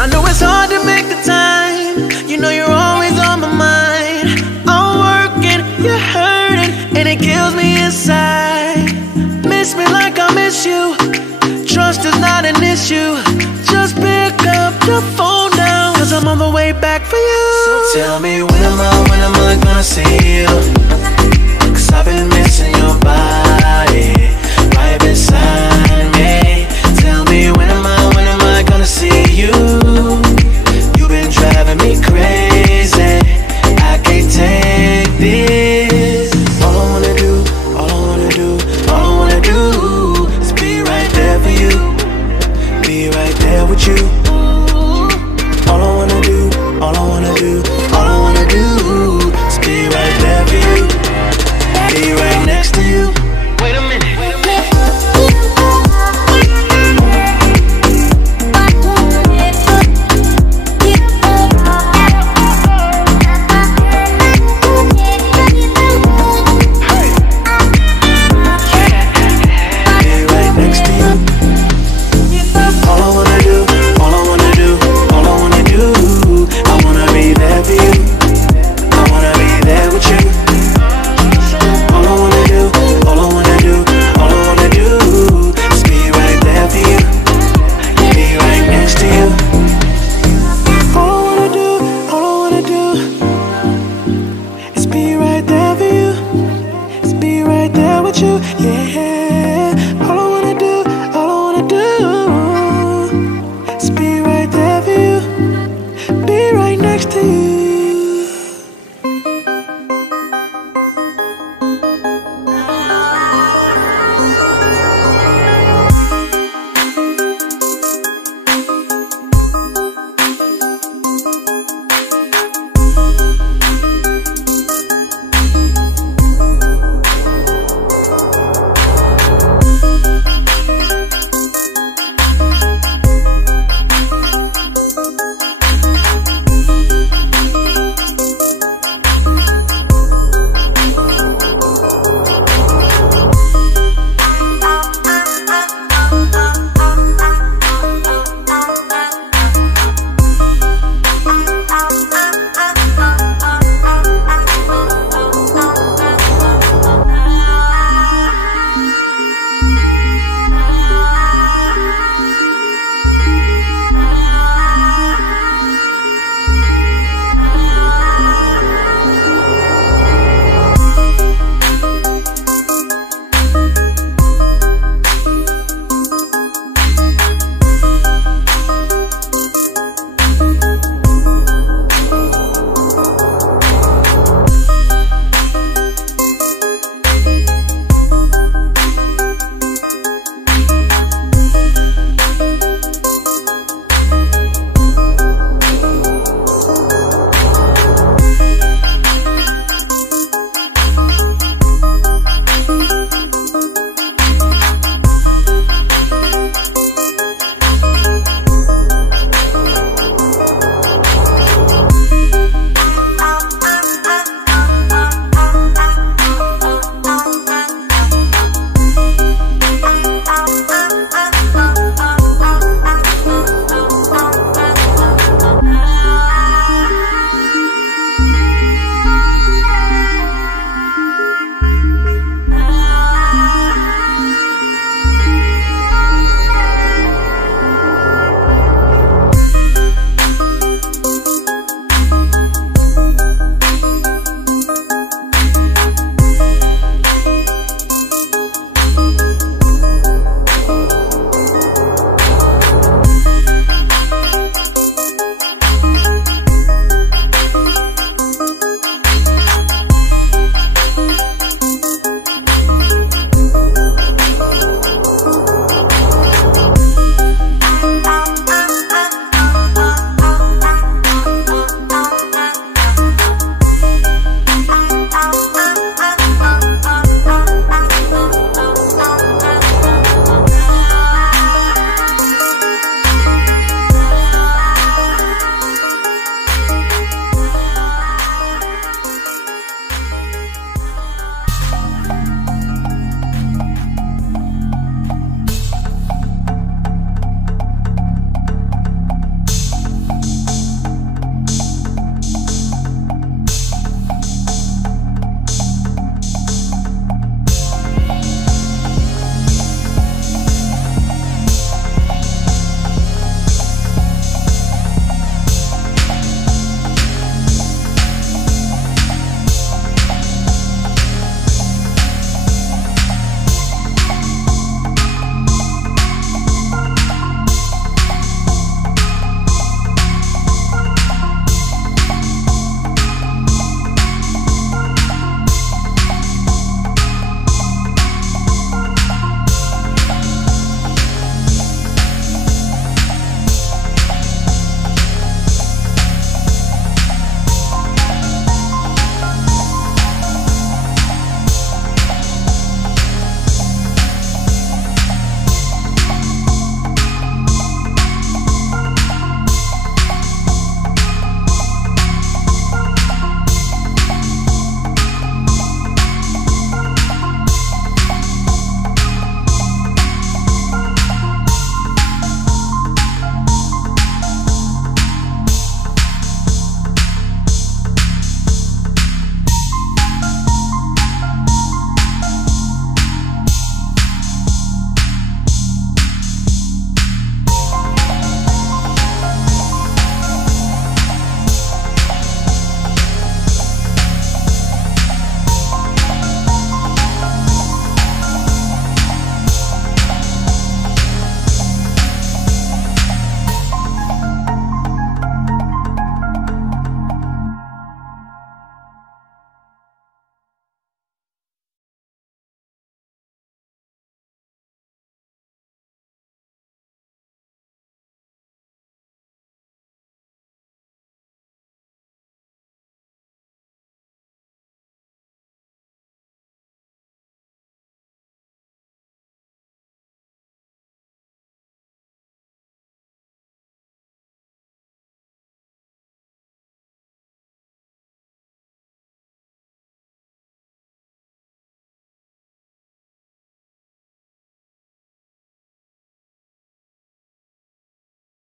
I know it's hard to make the time. You know you're always on my mind. I'm working, you're hurting, and it kills me inside. Miss me like I miss you. Trust is not an issue. Just pick up the phone now, 'cause I'm on the way back for you. So tell me when am I gonna see you? 'Cause I've been missing your body right beside me. Tell me when am I gonna see you? You've been driving me crazy. I can't take this. All I wanna do is be right there for you. Be right there with you. All I wanna do